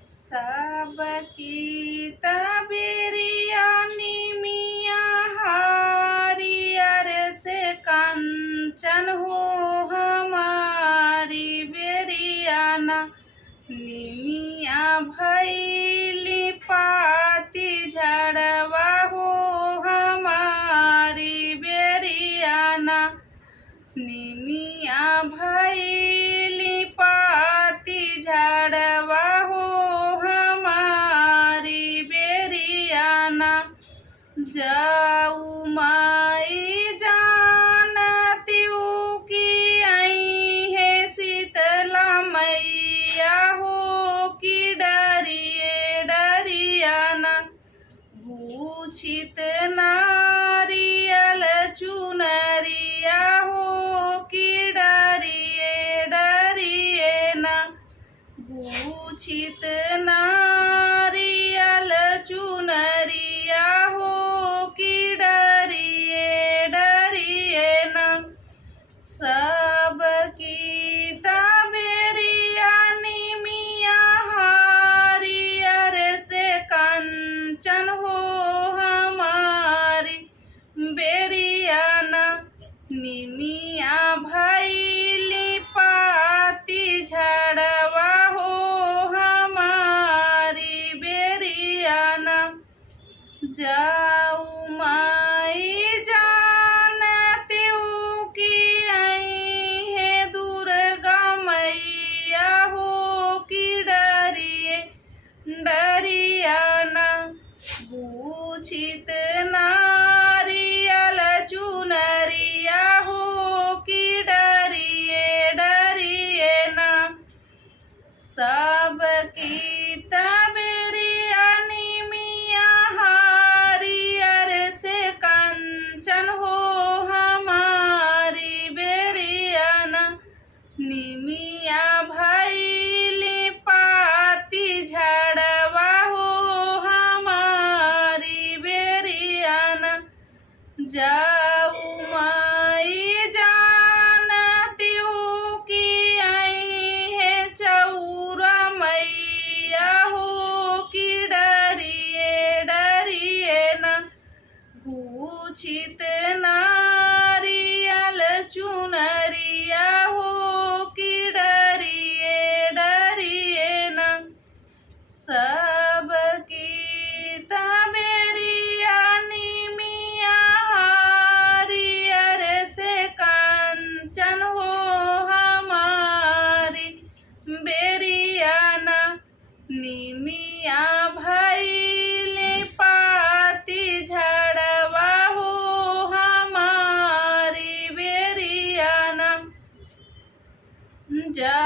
सबकी तबेरिया निमिया हरियर से कंचन हो हमारी बेरियाना निमिया भैली पाती झड़वा हो हमारी बेरियाना निमिया भैली पाती झड़वा हो हमारी बेरियाना जाऊ माई जानती हूँ कि आई है शीतला मैया हो कि डरिए डरियाना गूछित नारियल चुनरिया हो कि डरिए डरिए ना गूछित नारियल चुनरिया हो कि डरिए डरिए ना सबकी तबेरिया निमिया हरियर से कंचन हो हमारी बेरियाना निमिया भैली पाती झड़वा हो हमारी बेरियाना जाऊ माई जानती हूँ कि आई है दुर्गा मैया हो कि डरिए डरियाना गूछित नारियल चुनरिया हो कि डरिए डरिए ना सबकी तबेरिया निमिया हरियर से कंचन हो हमारी बेरियाना निमिया भैली पाती झड़वा हो हमारी बेरियाना जाऊ माई जानती हूँ कि आई है चौरा मैया हो कि डरिए डरिए ना गूछित नारियल चुनरिया हो कि डरिए डरिए ना सबकी तबेरिया निमिया हरियर से कंचन हो हमारी बेरियाना निमिया भैली पाती झड़वा हो हमारी बेरियाना जा